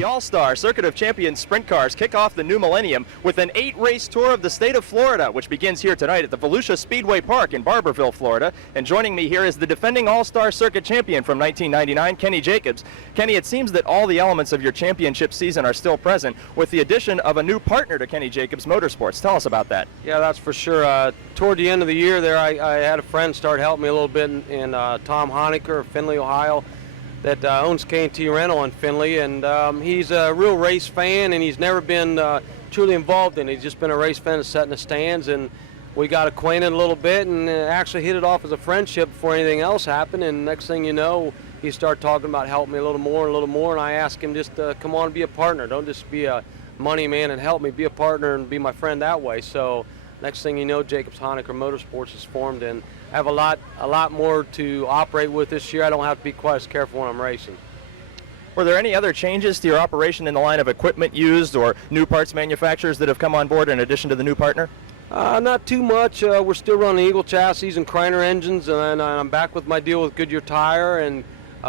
The All-Star Circuit of Champions Sprint Cars kick off the new millennium with an 8-race tour of the state of Florida, which begins here tonight at the Volusia Speedway Park in Barberville, Florida. And joining me here is the defending All-Star Circuit champion from 1999, Kenny Jacobs. Kenny, it seems that all the elements of your championship season are still present, with the addition of a new partner to Kenny Jacobs Motorsports. Tell us about that. Yeah, that's for sure. Toward the end of the year there, I had a friend start helping me a little bit in Tom Honecker of Findlay, Ohio, that owns K&T Rental in Findlay, and he's a real race fan, and he's never been truly involved in it. He's just been a race fan and sat in the stands, and we got acquainted a little bit and actually hit it off as a friendship before anything else happened. And next thing you know, he started talking about helping me a little more, and I asked him just to come on and be a partner. Don't just be a money man and help me, be a partner and be my friend that way. So next thing you know, Jacobs Honecker Motorsports is formed, and I have a lot more to operate with this year. I don't have to be quite as careful when I'm racing. Were there any other changes to your operation in the line of equipment used or new parts manufacturers that have come on board in addition to the new partner? Not too much. We're still running Eagle chassis and Kreiner engines, and I'm back with my deal with Goodyear Tire, and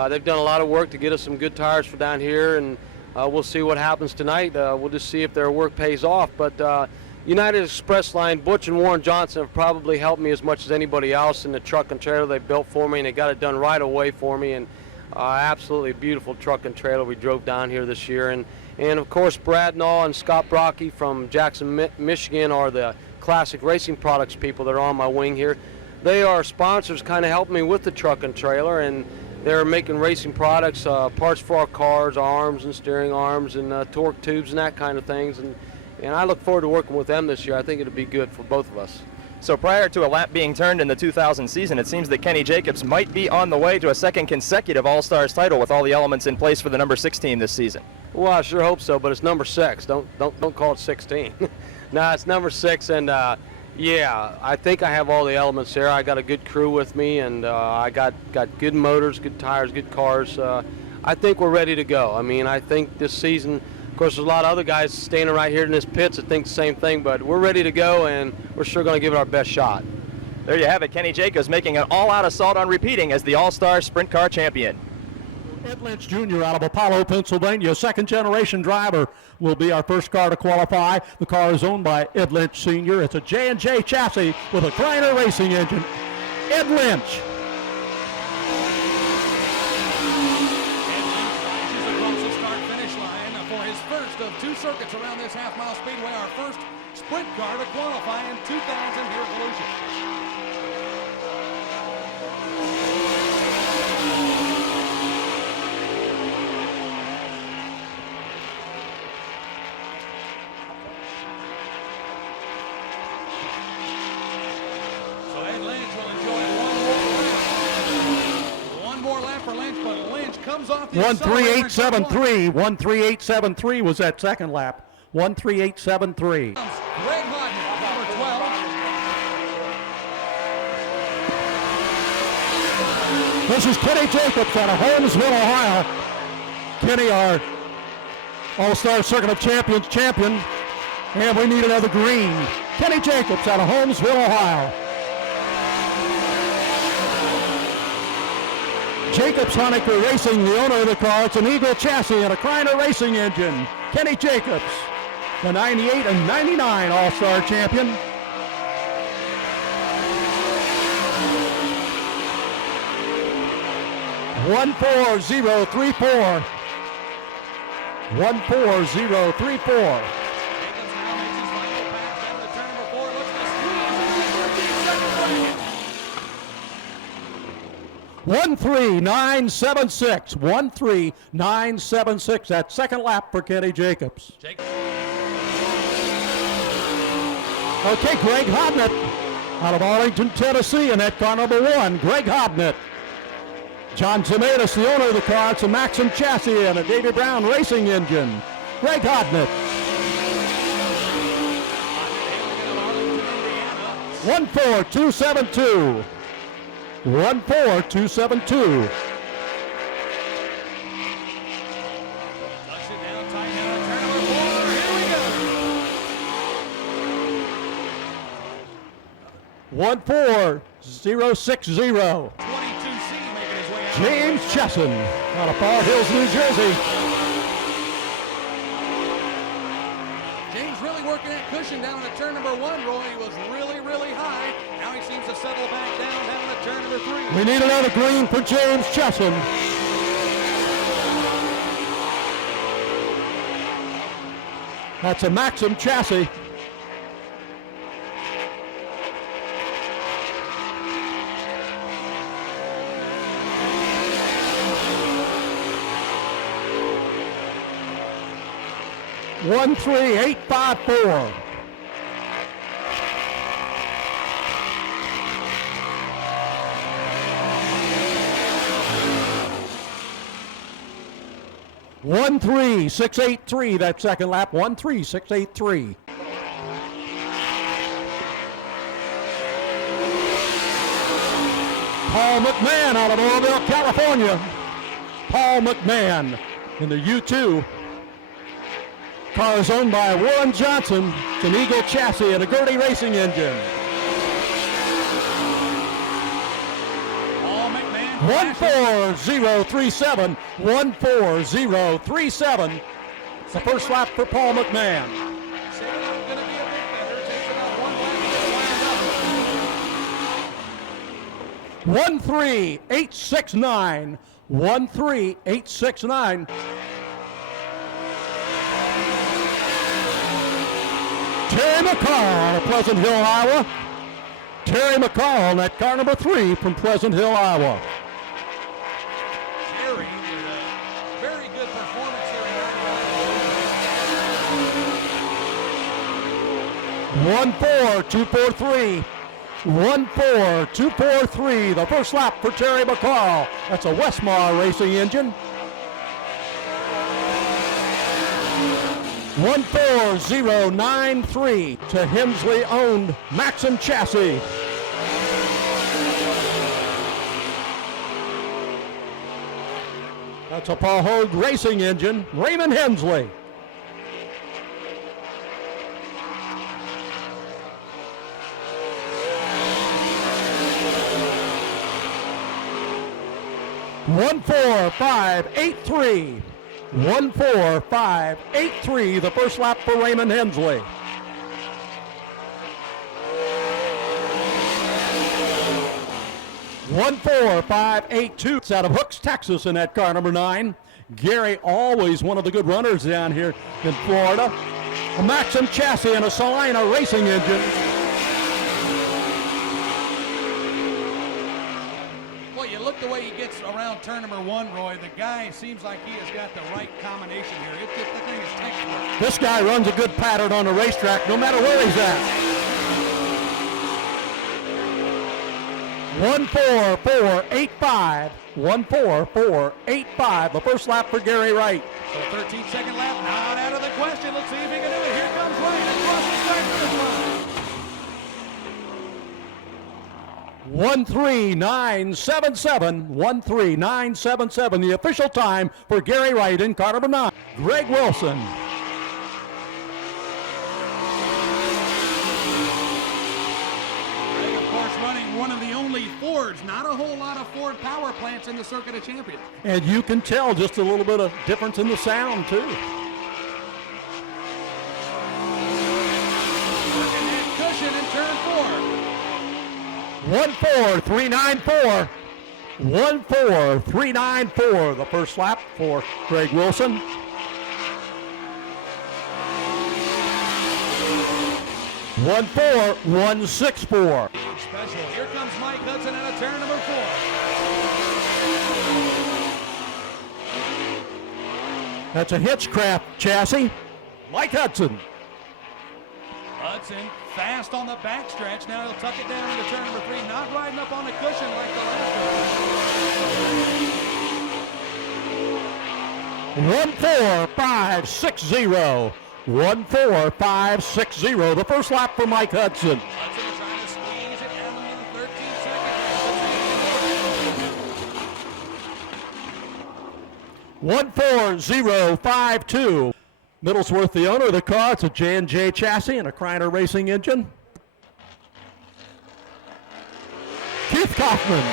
they've done a lot of work to get us some good tires for down here, and we'll see what happens tonight. We'll just see if their work pays off. But United Express line, Butch and Warren Johnson have probably helped me as much as anybody else in the truck and trailer they built for me, and they got it done right away for me. And absolutely beautiful truck and trailer we drove down here this year. And of course, Brad Naw and Scott Brocky from Jackson, Michigan are the classic racing products people that are on my wing here. They are sponsors, kind of helping me with the truck and trailer, and they're making racing products, parts for our cars, arms and steering arms, and torque tubes and that kind of things. And I look forward to working with them this year. I think it'll be good for both of us. So prior to a lap being turned in the 2000 season, it seems that Kenny Jacobs might be on the way to a second consecutive All-Stars title with all the elements in place for the number 6 team this season. Well, I sure hope so, but it's number 6. Don't call it 16. No, it's number 6, and yeah, I think I have all the elements there. I got a good crew with me, and I got good motors, good tires, good cars. I think we're ready to go. I mean, I think this season, of course, there's a lot of other guys standing right here in this pits that think the same thing, but we're ready to go, and we're sure going to give it our best shot. There you have it, Kenny Jacobs making an all-out assault on repeating as the All-Star Sprint Car champion. Ed Lynch Jr. out of Apollo, Pennsylvania, second-generation driver, will be our first car to qualify. The car is owned by Ed Lynch Sr. It's a J&J chassis with a Kreiner racing engine. Ed Lynch. First of 2 circuits around this half-mile speedway, our first sprint car to qualify in 2000 here at Volusia. So Ed Lynch will enjoy one more lap for Lynch, but Lynch comes off the 13873. 13873 was that second lap. 13873. Greg Hodges, number 12. This is Kenny Jacobs out of Holmesville, Ohio. Kenny, our All-Star Circuit of Champions champion. And we need another green. Kenny Jacobs out of Holmesville, Ohio. Jacobs Honecker Racing, the owner of the car. It's an Eagle chassis and a Kreiner racing engine. Kenny Jacobs, the 98 and 99 All-Star champion. One 14034. 14034. 13976. 13976. That second lap for Kenny Jacobs. Okay, Greg Hodnett out of Arlington, Tennessee, in that car number 1. Greg Hodnett. John Zemedas, the owner of the car. It's a Maxim chassis and a Davy Brown racing engine. Greg Hodnett. 14272. 14272. One 4060. James Chesson out of Far Hills, New Jersey. cushion down at turn number 1, Roy. He was really, really high. Now he seems to settle back down at turn number 3. We need another green for James Chesson. That's a Maxim chassis. One, 3, 8, 5, 4. One, 3, 6, 8, 3. That second lap. 1, 3, 6, 8, 3. Paul McMahon out of Barberville, California. Paul McMahon in the U2. Car is owned by Warren Johnson. It's an Eagle chassis and a Gertie racing engine. Paul McMahon. 14037. 14037. It's the first lap for Paul McMahon. Going to be a bit better. Takes about 1 lap to wind up. 13869. 13869. Terry McCall of Pleasant Hill, Iowa. Terry McCall at car number 3 from Pleasant Hill, Iowa. Terry with a very good performance here in 14243. 14243. The first lap for Terry McCall. That's a Westmar racing engine. 14093 to Hensley owned Maxim chassis. That's a Paul Hogue racing engine, Raymond Hensley. One, 4, 5, 8, 3. 14583, the first lap for Raymond Hensley. One, 4, 5, 8, 2. It's out of Hooks, Texas, in that car number 9. Gary, always one of the good runners down here in Florida. A Maxim chassis and a Salina racing engine. Well, you look the way he gets around turn number 1, Roy. The guy seems like he has got the right combination here. The thing is textbook. This guy runs a good pattern on the racetrack no matter where he's at. 14485. 14485. The first lap for Gary Wright. So 13-second lap, not out of the question. Let's see if he can do it. Here comes Wright across the start finish line. 13977. 13977. The official time for Gary Wright in car number 9. Greg Wilson. Greg, of course, running one of the only Fords. Not a whole lot of Ford power plants in the Circuit of Champions. And you can tell just a little bit of difference in the sound, too. Working that cushion in turn 14394. 14394. The first lap for Greg Wilson. 14164. Special. Here comes Mike Hudson out of turn number 4. That's a Hitchcraft chassis. Mike Hudson. Hudson fast on the backstretch. Now he'll tuck it down into turn number 3. Not riding up on the cushion like the last one. 14560. 14560. The first lap for Mike Hudson. Hudson trying to squeeze it down in the 13 seconds. 14052. Middlesworth, the owner of the car. It's a J&J chassis and a Kreiner racing engine. Keith Kaufman.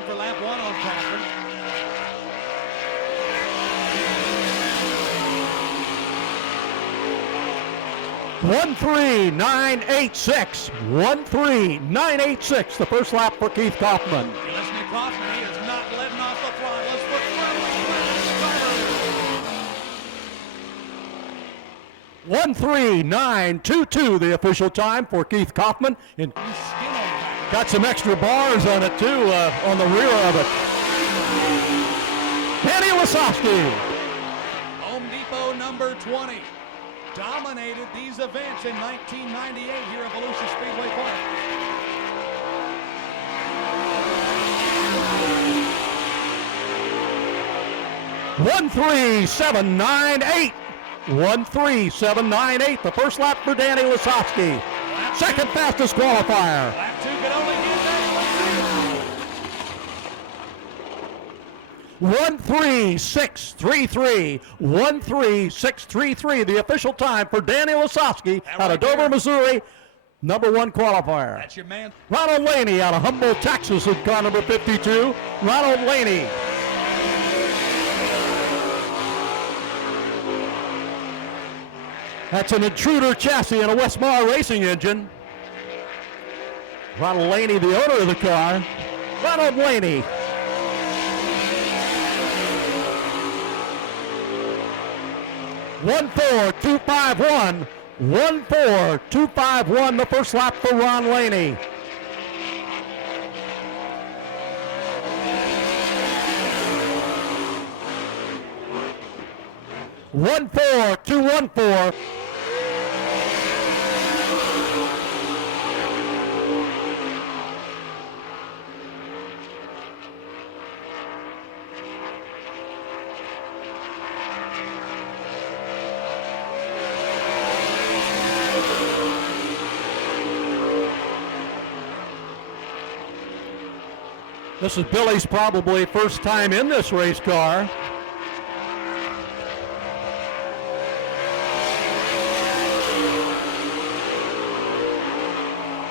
time for lap 1 on Crawford. One 1:3.986. 1:3.986. The first lap for Keith Kaufman. You listen to Kaufman, he is not letting off the throttle. Let's look firmly. 1:3.922. The official time for Keith Kaufman. And got some extra bars on it too, on the rear of it. Danny Wasowski. Home Depot number 20 dominated these events in 1998 here at Volusia Speedway Park. One 1:3.798. 1:3.798. The first lap for Danny Wasowski. Second fastest qualifier. Lap 2 could only get Danny Wasowski. 1:3.633. 1:3.633. The official time for Danny Wasowski out of Dover, Missouri. Number 1 qualifier. That's your man. Ronald Laney out of Humboldt, Texas in car number 52. Ronald Laney. That's an Intruder chassis and a Westmar racing engine. Ronald Laney, the owner of the car. Ronald Laney. One 1:4.251. 1:4.251. The first lap for Ron Laney. One 1:4.214. This is Billy's probably first time in this race car.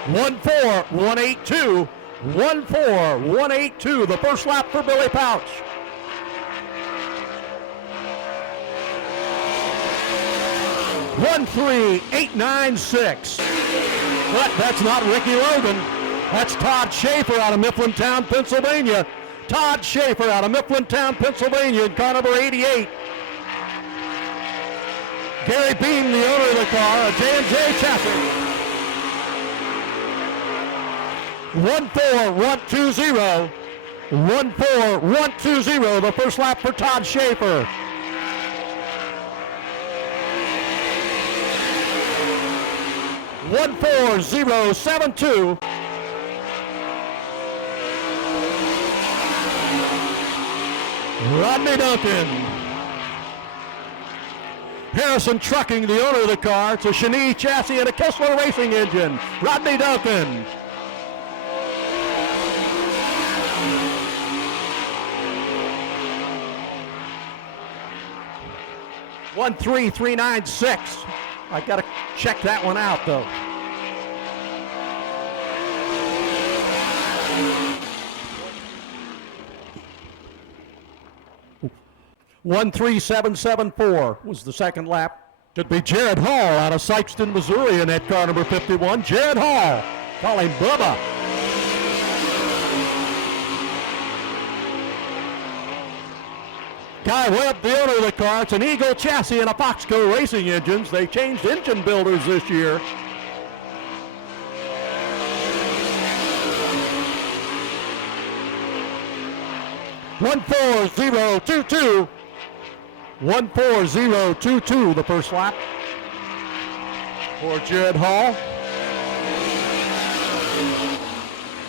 One 1:4.182. 1:4.182. The first lap for Billy Pouch. One 1:3.896. But that's not Ricky Logan. That's Todd Schaefer out of Mifflintown, Pennsylvania. Todd Schaefer out of Mifflintown, Pennsylvania in car number 88. Gary Beam, the owner of the car, a J&J chassis. 1:4.120. 1:4.120. The first lap for Todd Schaefer. One 1:4.072. Rodney Duncan. Harrison Trucking, the owner of the car. It's a Cheney chassis and a Kessler racing engine. Rodney Duncan. One 1:3.396. I gotta check that one out though. 1:3.774 was the second lap. Could be Jared Hall out of Sykeston, Missouri in that car number 51. Jared Hall. Call him Bubba. Guy Webb, the owner of the car. It's an Eagle chassis and a Foxco racing engines. They changed engine builders this year. One 1:4.022. 1:4.022 the first lap for Jared Hall.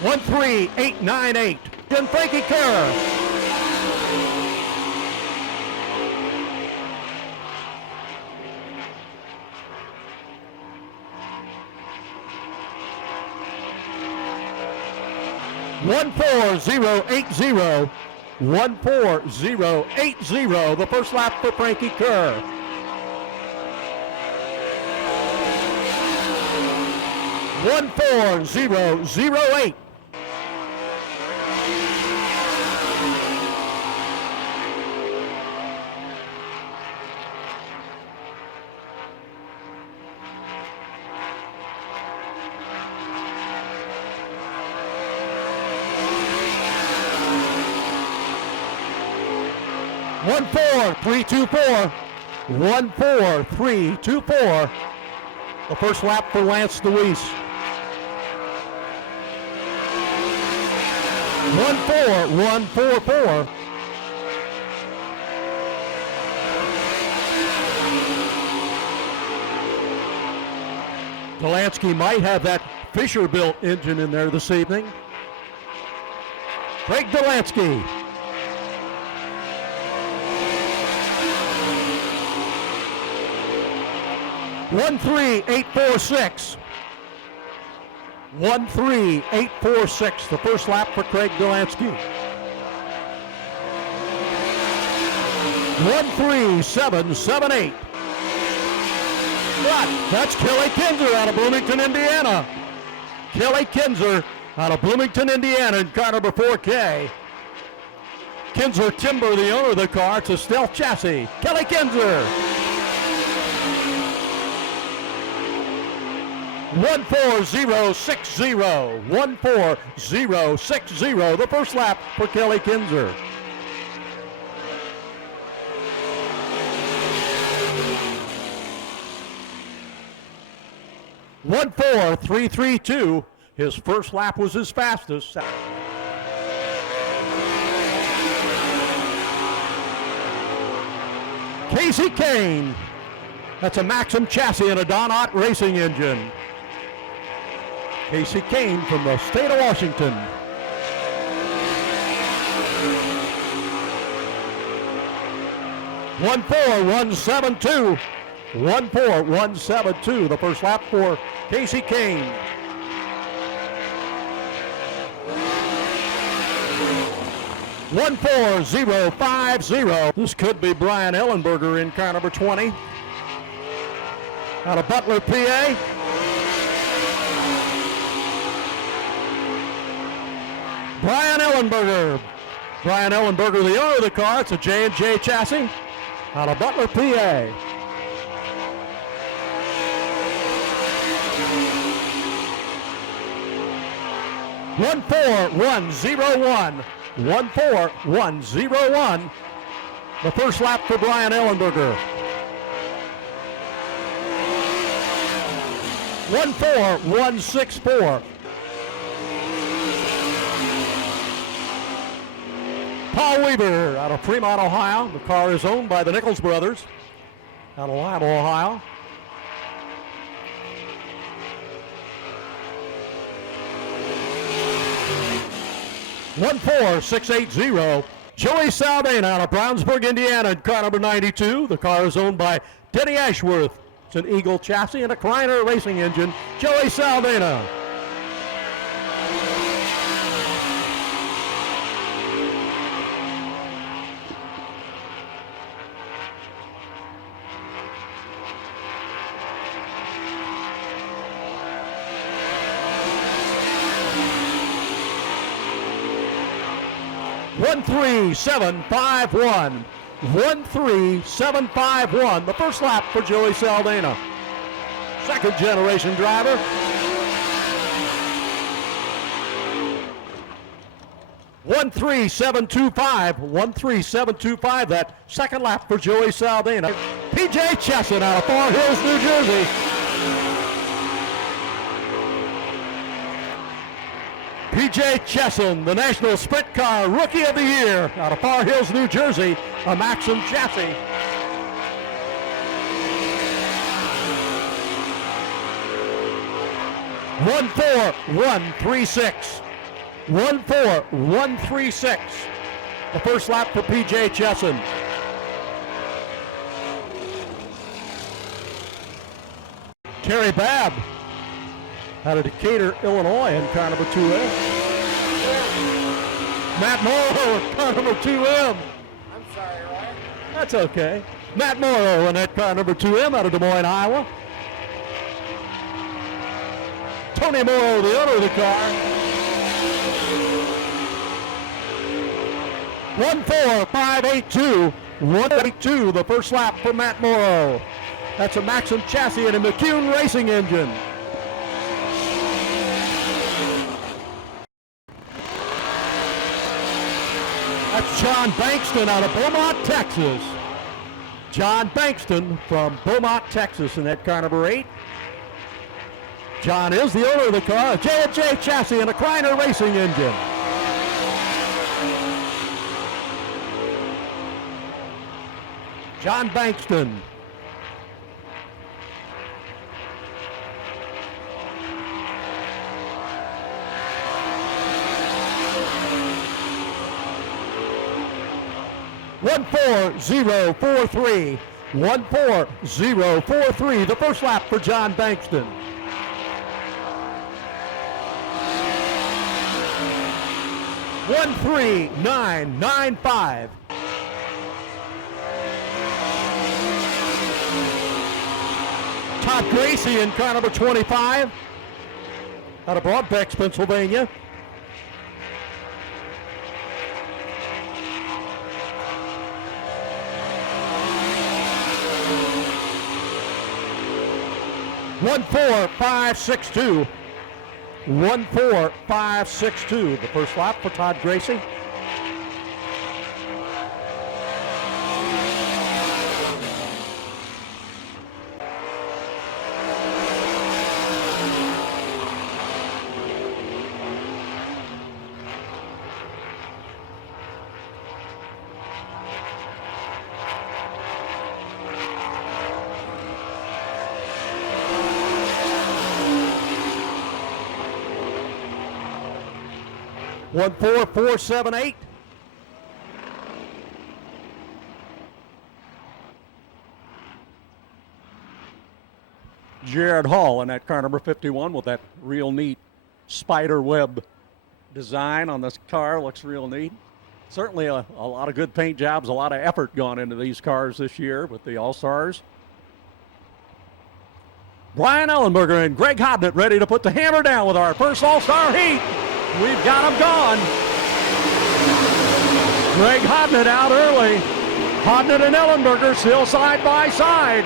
1:3.898. And Frankie Kerr. One 1:4.080. 1:4.080. The first lap for Frankie Kerr. One 1:4.008. 1-4-3-2-4. 1-4-3-2-4. The first lap for Lance Deweese. 1-4-1-4-4. Delansky might have that Fisher-built engine in there this evening. Craig Delansky. One, 3-8-4-6. 1-3-8-4-6. The first lap for Craig Delansky. 1-3-7-7-8. But that's Kelly Kinzer out of Bloomington, Indiana. Kelly Kinzer out of Bloomington, Indiana in car number 4K. Kinzer Timber, the owner of the car. It's a stealth chassis. Kelly Kinzer. 1-4-0-6-0. 1-4-0-6-0. The first lap for Kelly Kinzer. One 4-3-3-2. His first lap was his fastest. Casey Kane. That's a Maxim chassis and a Don Ott racing engine. Casey Kane from the state of Washington. One 4-1-7-2. 1-4-1-7-2. The first lap for Casey Kane. One 4-0-5-0. This could be Brian Ellenberger in car number 20. Out of Butler, PA. Brian Ellenberger. Brian Ellenberger, the owner of the car. It's a J&J chassis out of Butler, PA. One 4-1-0-1. 1-4-1-0-1. The first lap for Brian Ellenberger. 1-4-1-6-4. Paul Weaver out of Fremont, Ohio. The car is owned by the Nichols brothers out of Lima, Ohio. One 4-6-8-0. Joey Saldana out of Brownsburg, Indiana, in car number 92. The car is owned by Denny Ashworth. It's an Eagle chassis and a Kreiner racing engine. Joey Saldana. One 1-3-7-5-1. 1-3-7-5-1. The first lap for Joey Saldana. Second generation driver. 1-3-7-2-5. 1-3-7-2-5. That second lap for Joey Saldana. PJ Chesson out of Far Hills, New Jersey. PJ Chesson, the National Sprint Car Rookie of the Year out of Far Hills, New Jersey, a Maxim chassis. One 4-1-3-6. 1-4-1-3-6. The first lap for PJ Chesson. Terry Babb out of Decatur, Illinois, in car number 2M. Matt Morrow in car number 2M. I'm sorry, Ryan. That's okay. Matt Morrow in that car number 2M out of Des Moines, Iowa. Tony Morrow, the owner of the car. 1-4-5-8-2. 1-8-2, the first lap for Matt Morrow. That's a Maxim chassis and a McCune racing engine. That's John Bankston out of Beaumont, Texas. John Bankston from Beaumont, Texas in that car number 8. John is the owner of the car, a J&J chassis and a Kreiner racing engine. John Bankston. One 4-0-4-3. 1-4-0-4-3. The first lap for John Bankston. One 3-9-9-5. Todd Gracie in car number 25 out of Broadbex, Pennsylvania. One 4-5-6-2. 1-4-5-6-2. The first lap for Todd Gracie. One 4-4-7-8. Jared Hall in that car number 51 with that real neat spider web design on this car. Looks real neat. Certainly a lot of good paint jobs, a lot of effort gone into these cars this year with the All-Stars. Brian Ellenberger and Greg Hodnett ready to put the hammer down with our first All-Star heat. We've got them gone. Greg Hodnett out early. Hodnett and Ellenberger still side by side.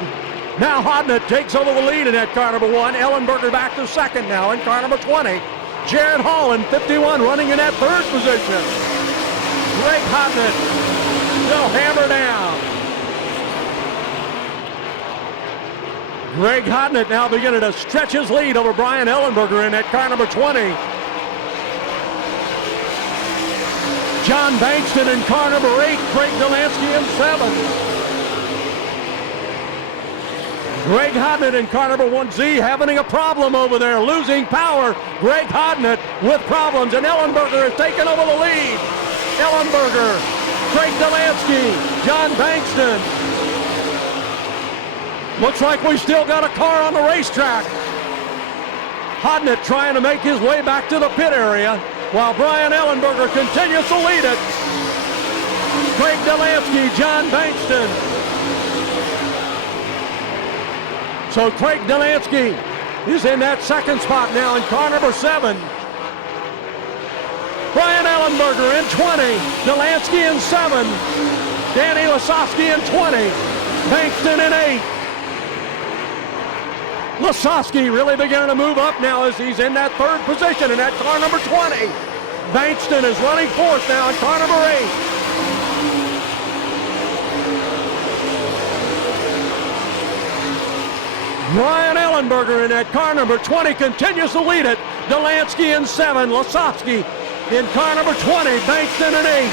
Now Hodnett takes over the lead in that car number 1. Ellenberger back to second now in car number 20. Jared Hall in 51 running in that third position. Greg Hodnett will hammer down. Greg Hodnett now beginning to stretch his lead over Brian Ellenberger in that car number 20. John Bankston in car number 8, Craig Delansky in 7. Greg Hodnett in car number 1Z having a problem over there, losing power. Greg Hodnett with problems, and Ellenberger has taken over the lead. Ellenberger, Craig Delansky, John Bankston. Looks like we still got a car on the racetrack. Hodnett trying to make his way back to the pit area, while Brian Ellenberger continues to lead it. Craig Delansky, John Bankston. So Craig Delansky is in that second spot now in car number 7. Brian Ellenberger in 20, Delansky in 7, Danny Lasowski in 20, Bankston in 8. Lasowski really beginning to move up now as he's in that third position in that car number 20. Bankston is running fourth now in car number 8. Brian Ellenberger in that car number 20 continues to lead it. Delansky in 7, Lasowski in car number 20, Bankston in 8.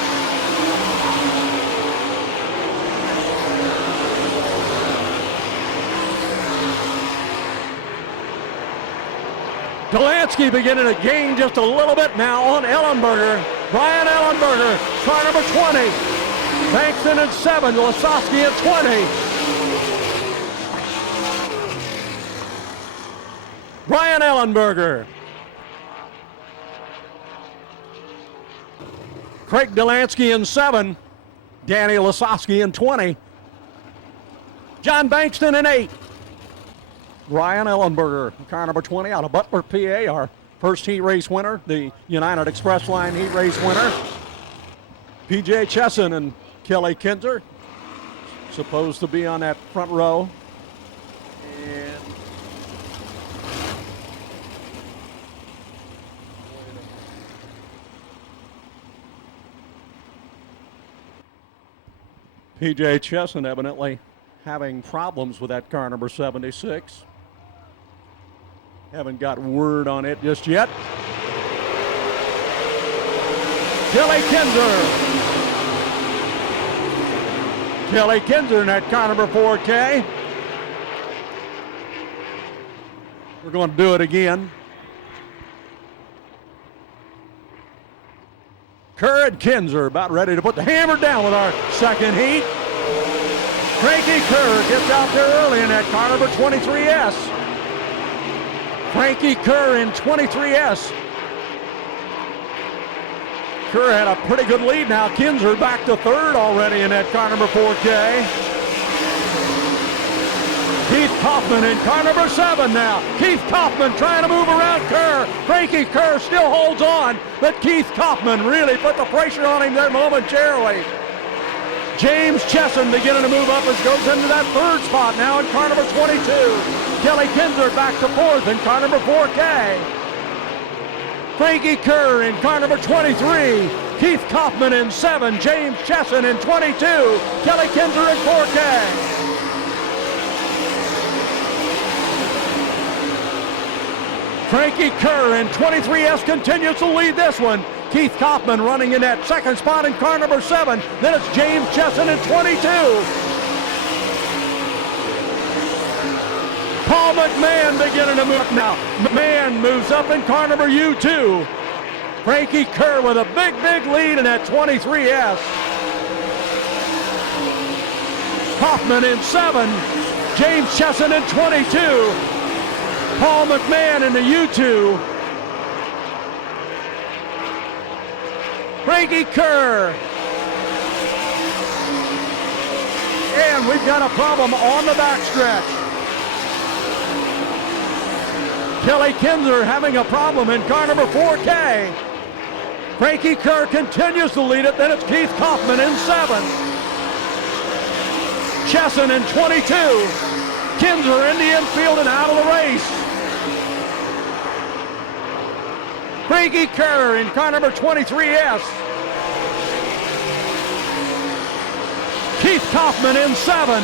Delansky beginning to gain just a little bit now on Ellenberger. Brian Ellenberger, car number 20. Bankston in 7, Lasowski at 20. Brian Ellenberger. Craig Delansky in 7. Danny Lasowski in 20. John Bankston in 8. Ryan Ellenberger, car number 20 out of Butler, PA, our first heat race winner, the United Express Line heat race winner. PJ Chesson and Kelly Kinzer, supposed to be on that front row. And P.J. Chesson evidently having problems with that car number 76. Haven't got word on it just yet. Kelly Kinzer in that car number 4K. We're going to do it again. Kerr and Kinzer about ready to put the hammer down with our second heat. Frankie Kerr gets out there early in that car number 23S. Frankie Kerr in 23S. Kerr had a pretty good lead now. Kinzer back to third already in that car number 4K. Keith Kaufman in car number 7 now. Keith Kaufman trying to move around Kerr. Frankie Kerr still holds on, but Keith Kaufman really put the pressure on him there momentarily. James Chesson beginning to move up as goes into that third spot now in car number 22. Kelly Kinzer back to fourth in car number 4K. Frankie Kerr in car number 23. Keith Kaufman in 7. James Chesson in 22. Kelly Kinzer in 4K. Frankie Kerr in 23S continues to lead this one. Keith Kaufman running in that second spot in car number 7. Then it's James Chesson in 22. Paul McMahon beginning to move now. McMahon moves up in car number U2. Frankie Kerr with a big lead in that 23S. Kaufman in 7. James Chesson in 22. Paul McMahon in the U2. Frankie Kerr. And we've got a problem on the backstretch. Kelly Kinzer having a problem in car number 4K. Frankie Kerr continues to lead it. Then it's Keith Kaufman in 7. Chesson in 22. Kinzer in the infield and out of the race. Frankie Kerr in car number 23S. Keith Kaufman in 7.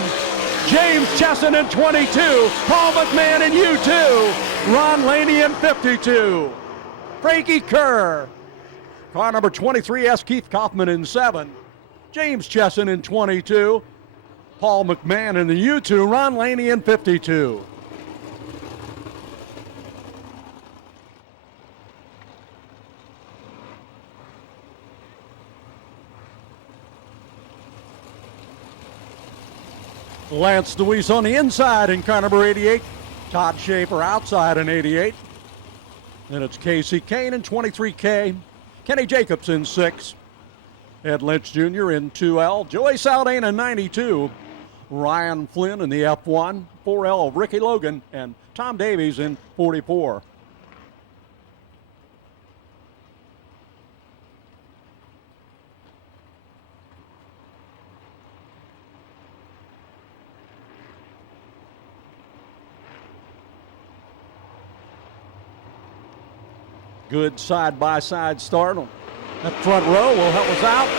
James Chesson in 22. Paul McMahon in U2. Ron Laney in 52. Frankie Kerr. Car number 23S, Keith Kaufman in 7. James Chesson in 22. Paul McMahon in the U2. Ron Laney in 52. Lance DeWeese on the inside in car number 88. Todd Schaefer outside in 88. Then it's Casey Kane in 23K. Kenny Jacobs in 6. Ed Lynch Jr. in 2L. Joey Saldana in 92. Ryan Flynn in the F1. 4L Ricky Logan and Tom Davies in 44. Good side-by-side start. That front row will help us out.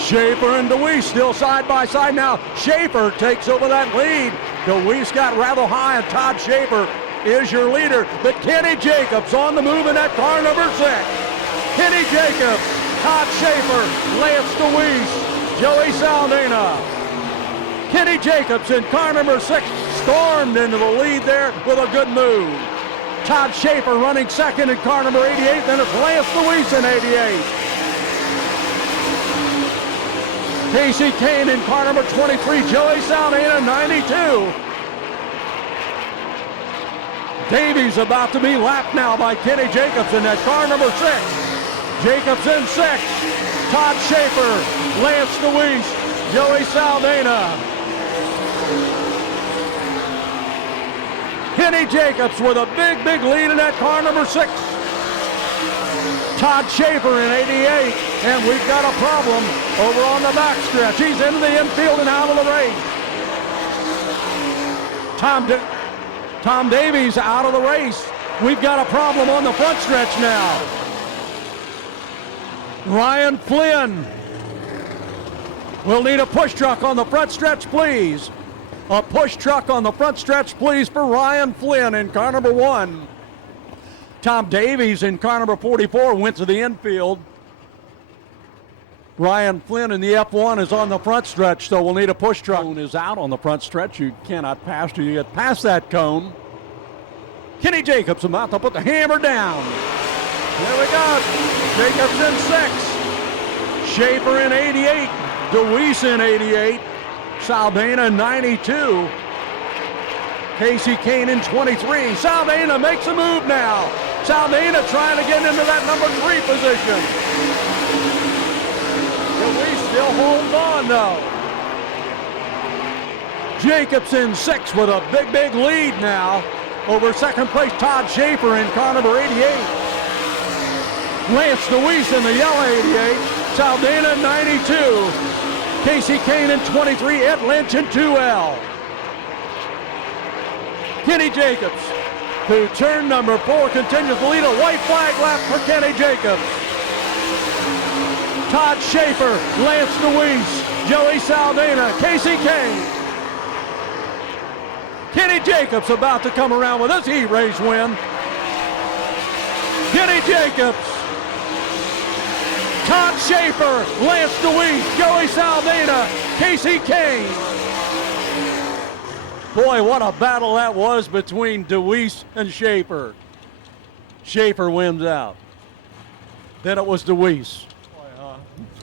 Schaefer and DeWeese still side-by-side now. Schaefer takes over that lead. DeWeese got rather high, and Todd Schaefer is your leader. But Kenny Jacobs on the move in that car number 6. Kenny Jacobs, Todd Schaefer, Lance DeWeese, Joey Saldana. Kenny Jacobs in car number 6 stormed into the lead there with a good move. Todd Schaefer running second in car number 88, then it's Lance DeWeese in 88. Casey Kane in car number 23, Joey Saldana 92. Davies about to be lapped now by Kenny Jacobs in that car number 6. Jacobs in 6. Todd Schaefer, Lance DeWeese, Joey Saldana. Kenny Jacobs with a big lead in that car number 6. Todd Schaefer in 88, and we've got a problem over on the backstretch. He's into the infield and out of the race. Tom Davies out of the race. We've got a problem on the front stretch now. Ryan Flynn. We'll need a push truck on the front stretch, please. A push truck on the front stretch, please, for Ryan Flynn in car number 1. Tom Davies in car number 44 went to the infield. Ryan Flynn in the F1 is on the front stretch, so we'll need a push truck. Cone is out on the front stretch. You cannot pass till you get past that cone. Kenny Jacobs about to put the hammer down. There we go. Jacobs in 6. Schaefer in 88. DeWeese in 88. Saldana in 92. Casey Kane in 23. Saldana makes a move now. Saldana trying to get into that number 3 position. DeWeese still holds on though. Jacobs in 6 with a big lead now over second place Todd Schaefer in car number 88. Lance DeWeese in the yellow 88. Saldana in 92. Casey Kane in 23. Ed Lynch in 2L. Kenny Jacobs, who turn number 4 continues to lead. A white flag lap for Kenny Jacobs. Todd Schaefer, Lance DeWeese, Joey Saldana, Casey Kane. Kenny Jacobs about to come around with his heat race win. Kenny Jacobs, Todd Schaefer, Lance DeWeese, Joey Saldana, Casey Kane. Boy, what a battle that was between DeWeese and Schaefer. Schaefer wins out. Then it was DeWeese.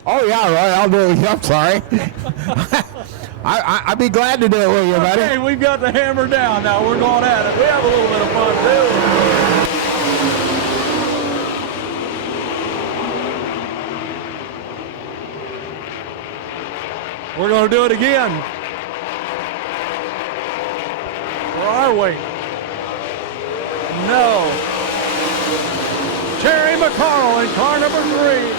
Oh, yeah, right. I'll do it. I'm sorry. I'd be glad to do it with you, buddy. Okay, we've got the hammer down now. We're going at it. We have a little bit of fun, too. We're going to do it again. Where are we? No. Terry McCarl in car number 3.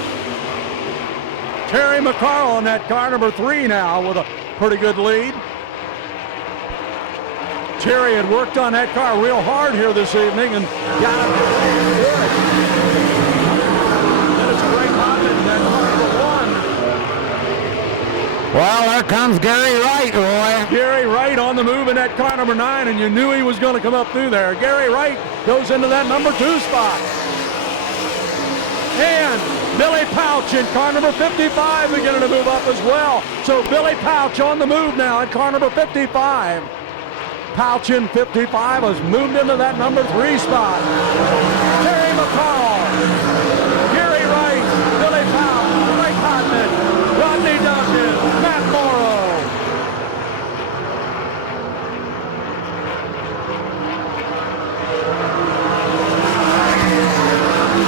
Terry McCarl in that car number 3 now with a pretty good lead. Terry had worked on that car real hard here this evening and got it good. Then it's Greg Hodman in that car number 1. Well, there comes Gary Wright, Roy. Gary Wright on the move in that car number 9, and you knew he was going to come up through there. Gary Wright goes into that number 2 spot. And Billy Pouch in car number 55 beginning to move up as well. So Billy Pouch on the move now at car number 55. Pouch in 55 has moved into that number 3 spot. Terry McCall, Gary Wright, Billy Pouch, Ray Cotton, Rodney Duncan, Matt Morrow.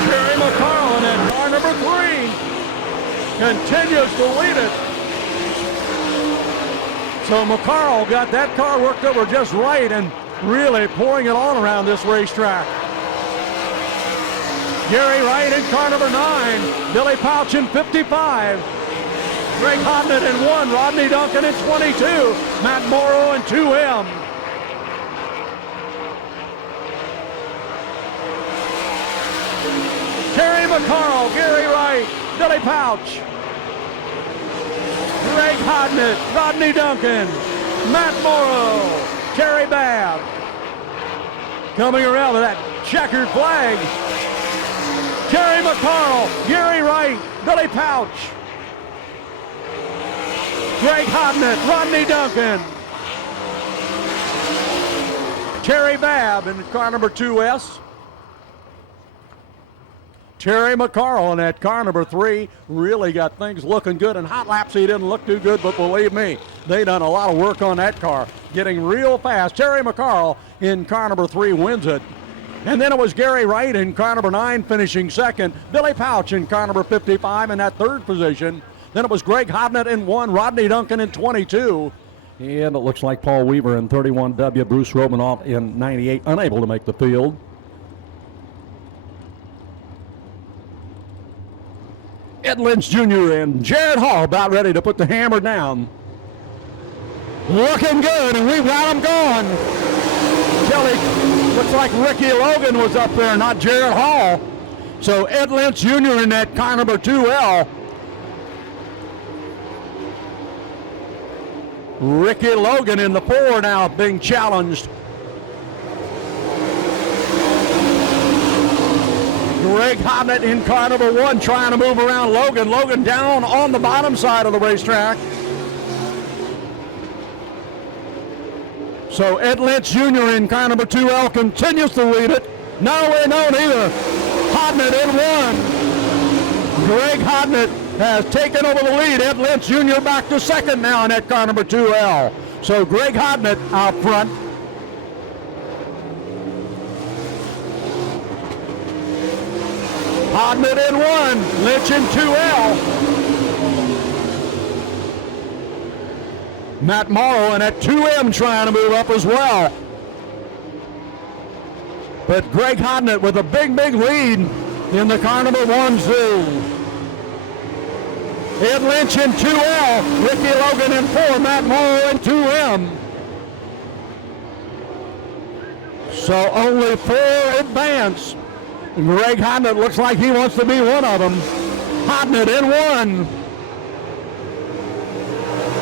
Terry McCall in that car number 3 continues to lead it. So McCarl got that car worked over just right and really pouring it on around this racetrack. Gary Wright in car number 9, Billy Pouch in 55, Greg Hodnett in 1, Rodney Duncan in 22, Matt Morrow in 2M. Terry McCarl, Gary Wright, Billy Pouch, Greg Hodnett, Rodney Duncan, Matt Morrow, Terry Babb. Coming around with that checkered flag. Terry McCarl, Gary Wright, Billy Pouch, Greg Hodnett, Rodney Duncan, Terry Babb in car number 2S. Terry McCarl in that car number 3 really got things looking good. In hot laps, he didn't look too good, but believe me, they done a lot of work on that car, getting real fast. Terry McCarl in car number 3 wins it. And then it was Gary Wright in car number 9 finishing second. Billy Pouch in car number 55 in that 3rd position. Then it was Greg Hodnett in 1, Rodney Duncan in 22. And it looks like Paul Weaver in 31W, Bruce Romanoff in 98, unable to make the field. Ed Lynch Jr. and Jared Hall about ready to put the hammer down. Looking good, and we've got them going. Kelly, looks like Ricky Logan was up there, not Jared Hall. So Ed Lynch Jr. in that car number 2L. Ricky Logan in the 4 now being challenged. Greg Hobnett in car number 1 trying to move around Logan. Logan down on the bottom side of the racetrack. So Ed Lynch Jr. in car number 2L continues to lead it. No way known either. Hobnett in 1. Greg Hobnett has taken over the lead. Ed Lynch Jr. back to 2nd now in that car number 2L. So Greg Hobnett out front. Hobnett in 1, Lynch in 2L. Matt Morrow in that 2M trying to move up as well. But Greg Hobnett with a big lead in the car number 1 zoo. Ed Lynch in 2L, Ricky Logan in 4, Matt Morrow in 2M. So only 4 advance. Greg Hobnett looks like he wants to be one of them. Hobnett in 1.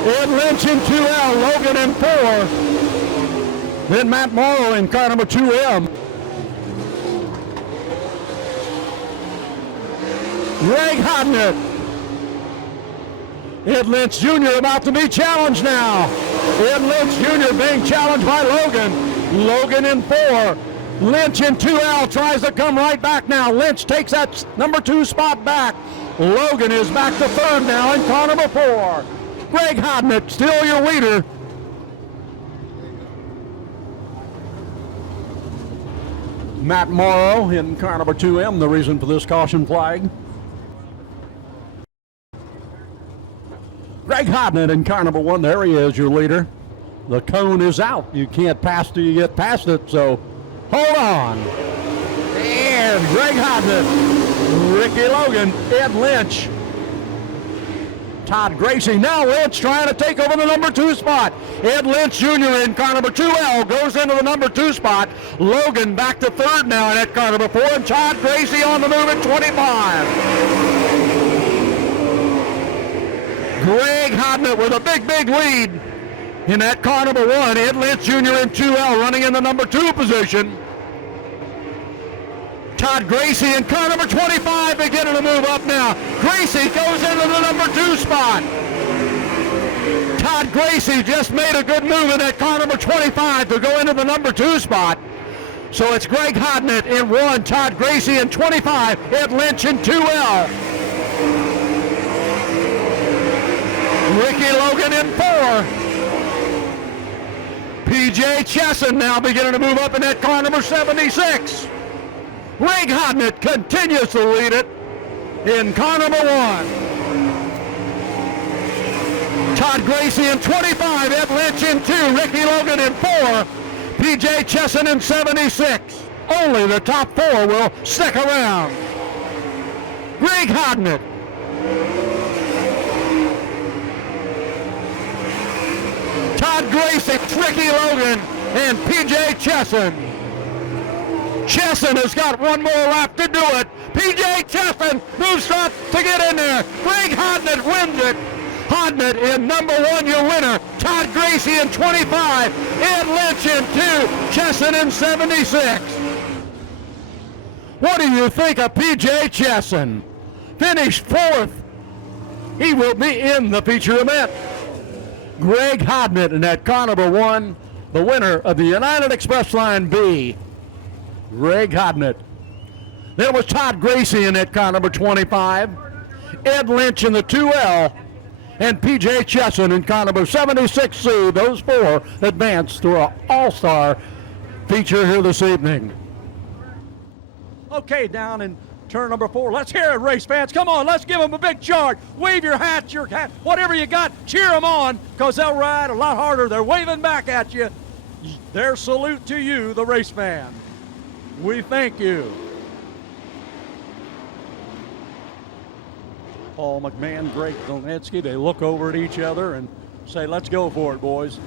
Ed Lynch in 2L, Logan in 4. Then Matt Morrow in car number 2M. Greg Hobnett. Ed Lynch Jr. about to be challenged now. Ed Lynch Jr. being challenged by Logan. Logan in 4. Lynch in 2L tries to come right back now. Lynch takes that number 2 spot back. Logan is back to 3rd now in car number 4. Greg Hobnett still your leader. Matt Morrow in car number 2M, the reason for this caution flag. Greg Hobnett in car number 1, there he is, your leader. The cone is out. You can't pass till you get past it, so hold on. And Greg Hobnett, Ricky Logan, Ed Lynch, Todd Gracie. Now Lynch trying to take over the number 2 spot. Ed Lynch Jr. in car number 2L goes into the number 2 spot. Logan back to 3rd now in that car number 4. And Todd Gracie on the move at 25. Greg Hobnett with a big lead in that car number 1. Ed Lynch Jr. in 2L running in the number 2 position. Todd Gracie in car number 25 beginning to move up now. Gracie goes into the number 2 spot. Todd Gracie just made a good move in that car number 25 to go into the number 2 spot. So it's Greg Hobnett in 1, Todd Gracie in 25, Ed Lynch in 2L. Ricky Logan in 4. PJ Chesson now beginning to move up in that car number 76. Greg Hobnett continues to lead it in car number 1. Todd Gracie in 25, Ed Lynch in 2, Ricky Logan in 4, PJ Chesson in 76. Only the top 4 will stick around. Greg Hobnett. Todd Gracie, Ricky Logan, and PJ Chesson. Chesson has got one more lap to do it. PJ Chesson moves up to get in there. Greg Hobnett wins it. Hobnett in number 1, your winner. Todd Gracie in 25. Ed Lynch in 2. Chesson in 76. What do you think of PJ Chesson? Finished 4th. He will be in the feature event. Greg Hobnett in that car number 1, the winner of the United Express Line B. Greg Hobnett. Then it was Todd Gracie in that car number 25. Ed Lynch in the 2L. And PJ Chesson in car number 76C. Those 4 advanced to an all-star feature here this evening. Okay, down in turn number 4. Let's hear it, race fans. Come on, let's give them a big charge. Wave your hat, whatever you got. Cheer them on, because they'll ride a lot harder. They're waving back at you. Their salute to you, the race fan. We thank you. Paul McMahon, Greg Donetsky, they look over at each other and say, let's go for it, boys.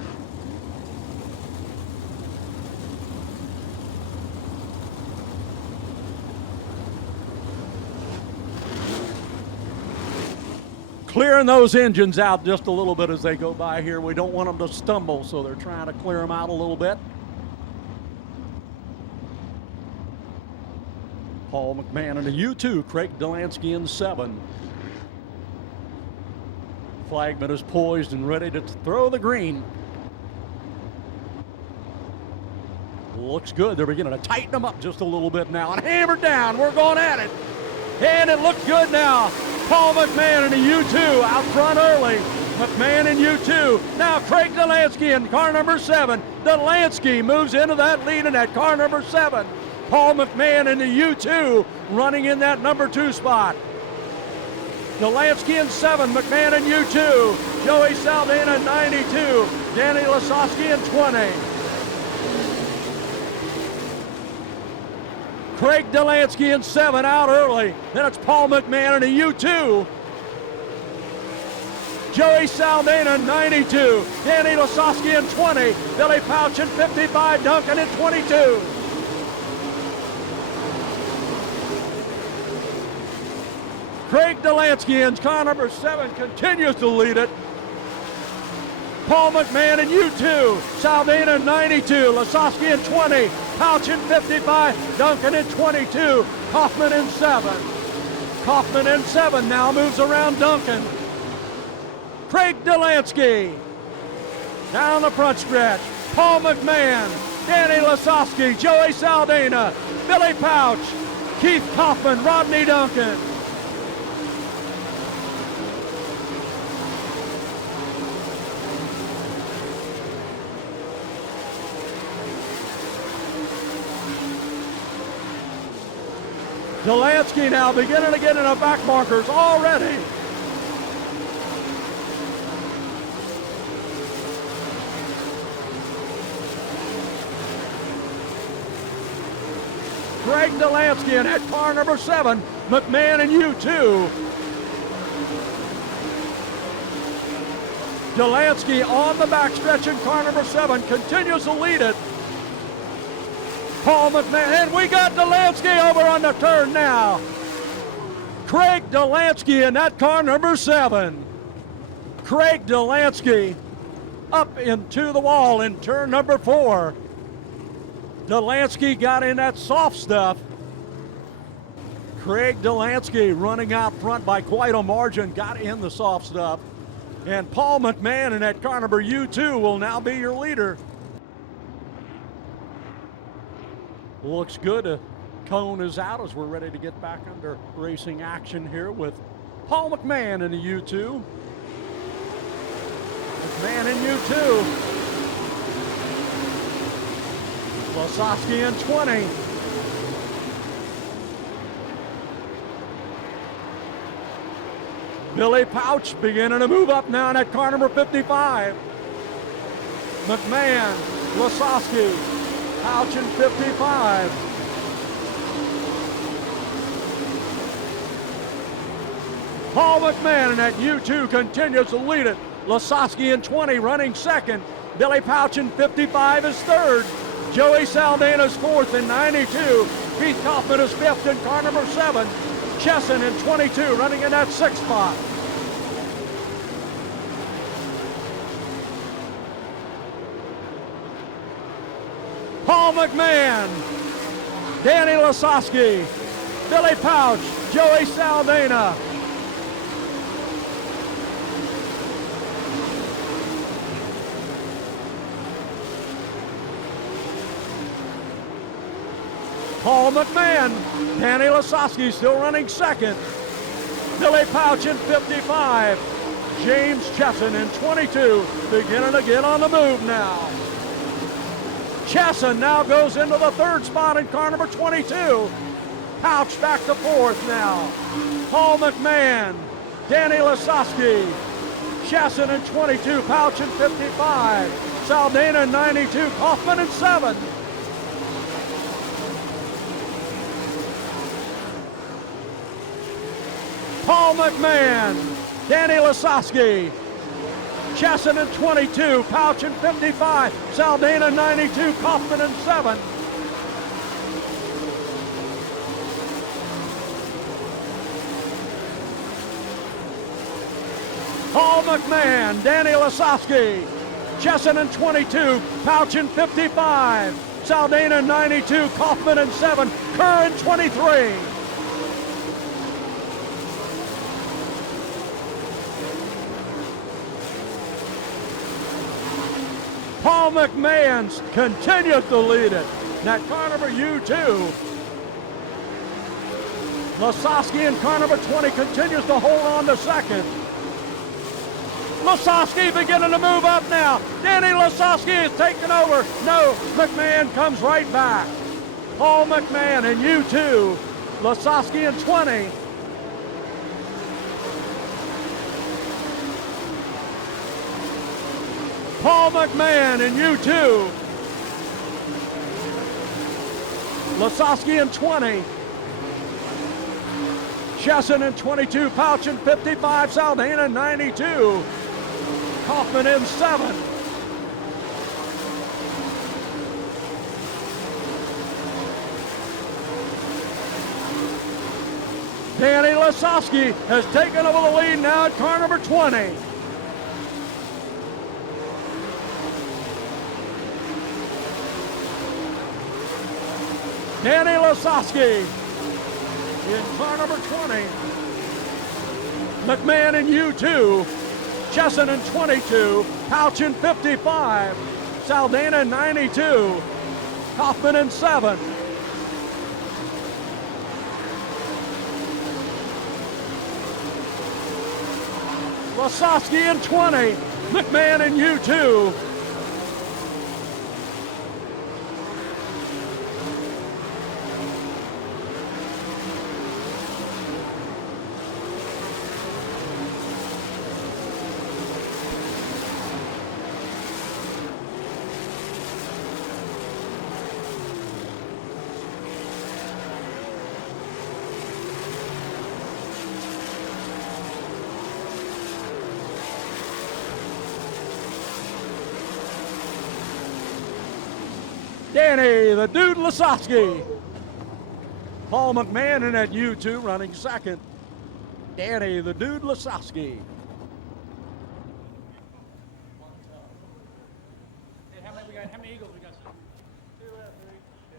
clearing those engines out just a little bit as they go by here. We don't want them to stumble, so they're trying to clear them out a little bit. Paul McMahon in a U2, Craig Delansky in 7. Flagman is poised and ready to throw the green. Looks good. They're beginning to tighten them up just a little bit now and hammer down. We're going at it. And it looks good now. Paul McMahon in a U2 out front early. McMahon in U2. Now Craig Delansky in car number 7. Delansky moves into that lead in that car number 7. Paul McMahon in the U2 running in that number 2 spot. Delansky in 7, McMahon in U2. Joey Saldana in 92. Danny Lasowski in 20. Craig Delansky in 7 out early. Then it's Paul McMahon in a U2. Joey Saldana in 92. Danny Lasowski in 20. Billy Pouch in 55. Duncan in 22. Craig Delansky in car number 7 continues to lead it. Paul McMahon in U2, Saldana in 92, Lasowski in 20, Pouch in 55, Duncan in 22, Kaufman in 7. Kaufman in 7 now moves around Duncan. Craig Delansky down the front stretch. Paul McMahon, Danny Lasowski, Joey Saldana, Billy Pouch, Keith Kaufman, Rodney Duncan. Delansky now beginning to get in the back markers already. Craig Delansky in that car number 7, McMahon in U2. Delansky on the backstretch in car number 7 continues to lead it. Paul McMahon, and we got Delansky over on the turn now. Craig Delansky in that car number 7. Craig Delansky up into the wall in turn number 4. Delansky got in that soft stuff. Craig Delansky running out front by quite a margin, got in the soft stuff. And Paul McMahon in that car number U2 will now be your leader. Looks good. Cone is out as we're ready to get back under racing action here with Paul McMahon in the U2. McMahon in U2. Lasowski in 20. Billy Pouch beginning to move up now in that car number 55. McMahon, Lasowski, Pouch in 55. Paul McMahon in that U2 continues to lead it. Lasowski in 20 running second. Billy Pouch in 55 is third. Joey Saldana's fourth in 92. Keith Kaufman is fifth in car number 7. Chesson in 22 running in that sixth spot. Paul McMahon, Danny Lasowski, Billy Pouch, Joey Saldana. Paul McMahon, Danny Lasowski still running second. Billy Pouch in 55. James Chesson in 22, beginning to get on the move now. Chesson now goes into the third spot in car number 22. Pouch back to fourth now. Paul McMahon, Danny Lasowski, Chesson in 22, Pouch in 55, Saldana in 92, Kaufman in 7. Paul McMahon, Danny Lasowski, Chesson in 22, Pouch in 55, Saldana in 92, Kaufman in 7. Paul McMahon, Danny Lasowski, Chesson in 22, Pouch in 55, Saldana in 92, Kaufman in 7, Kerr in 23. Paul McMahon continues to lead it. That car number U2. Lasowski in car number 20 continues to hold on to second. Lasowski beginning to move up now. Danny Lasowski is taking over. No, McMahon comes right back. Paul McMahon in U2. Lasowski in 20. Paul McMahon in U2. Lasowski in 20. Chesson in 22, Pouch in 55, Saldana in 92. Kaufman in 7. Danny Lasowski has taken over the lead now at car number 20. Danny Lasowski in car number 20. McMahon in U2. Chesson in 22. Pouch in 55. Saldana in 92. Kaufman in 7. Lasowski in 20. McMahon in U2. Danny, the Dude Lasowski. Paul McMahon in that U2 running second. Danny, the Dude Lasowski.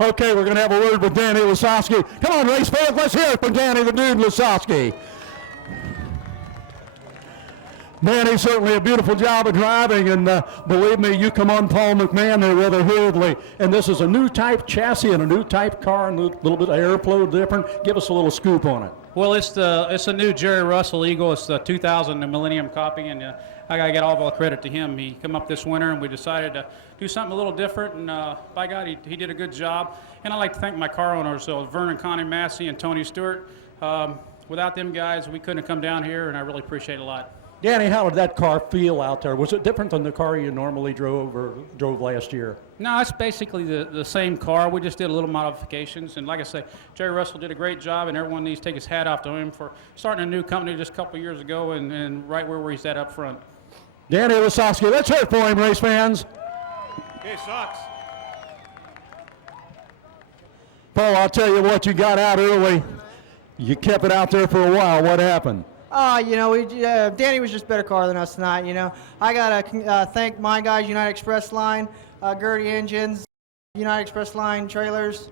Okay, we're going to have a word with Danny Lasowski. Come on, race fans, let's hear it for Danny, the Dude Lasowski. Danny, certainly a beautiful job of driving, and believe me, you come on Paul McMahon there rather hurriedly, and this is a new type chassis and a new type car and a little bit of airflow different. Give us a little scoop on it. Well, it's a new Jerry Russell Eagle. It's the 2000 Millennium copy, and I got to get all the credit to him. He come up this winter, and we decided to do something a little different, and by God, he did a good job. And I'd like to thank my car owners, so Vernon, Connie Massey, and Tony Stewart. Without them guys, we couldn't have come down here, and I really appreciate it a lot. Danny, how did that car feel out there? Was it different than the car you normally drove last year? No, it's basically the same car. We just did a little modifications. And like I say, Jerry Russell did a great job, and everyone needs to take his hat off to him for starting a new company just a couple of years ago and right where he's at up front. Danny Lasowski, let's hear it for him, race fans. Okay, sucks. Paul, I'll tell you what, you got out early. You kept it out there for a while. What happened? Danny was just a better car than us tonight, you know. I got to thank my guys, United Express Line, Gertie Engines, United Express Line Trailers,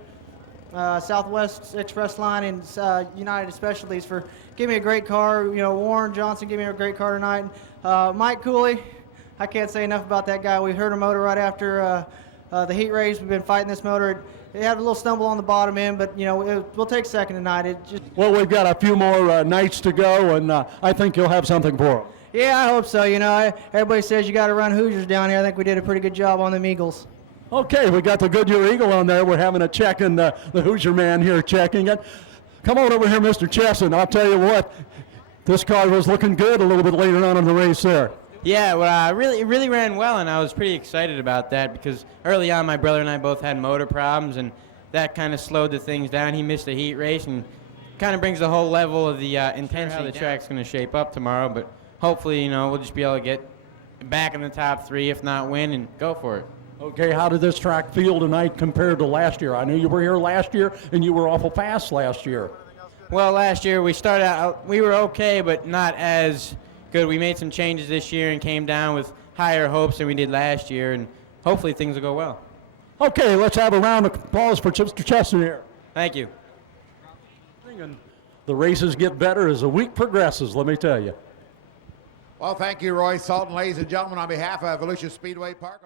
Southwest Express Line, and United Specialties for giving me a great car. You know, Warren Johnson gave me a great car tonight. Mike Cooley, I can't say enough about that guy. We heard a motor right after the heat race. We've been fighting this motor. It had a little stumble on the bottom end, but, you know, we'll take second tonight. Well, we've got a few more nights to go, and I think you'll have something for them. Yeah, I hope so. You know, everybody says you got to run Hoosiers down here. I think we did a pretty good job on them Eagles. Okay, we got the Goodyear Eagle on there. We're having a check, and the Hoosier man here checking it. Come on over here, Mr. Chesson. I'll tell you what, this car was looking good a little bit later on in the race there. Yeah, well, it really ran well, and I was pretty excited about that because early on my brother and I both had motor problems, and that kind of slowed the things down. He missed a heat race, and kind of brings the whole level of the intensity how the track's going to shape up tomorrow, but hopefully, you know, we'll just be able to get back in the top three, if not win, and go for it. Okay, how did this track feel tonight compared to last year? I knew you were here last year, and you were awful fast last year. Well, last year we started out, we were okay, but not as good. We made some changes this year and came down with higher hopes than we did last year, and hopefully things will go well. Okay, let's have a round of applause for Mr. Chester here. Thank you. And the races get better as the week progresses, let me tell you. Well, thank you, Roy Sultan. Ladies and gentlemen, on behalf of Volusia Speedway Park.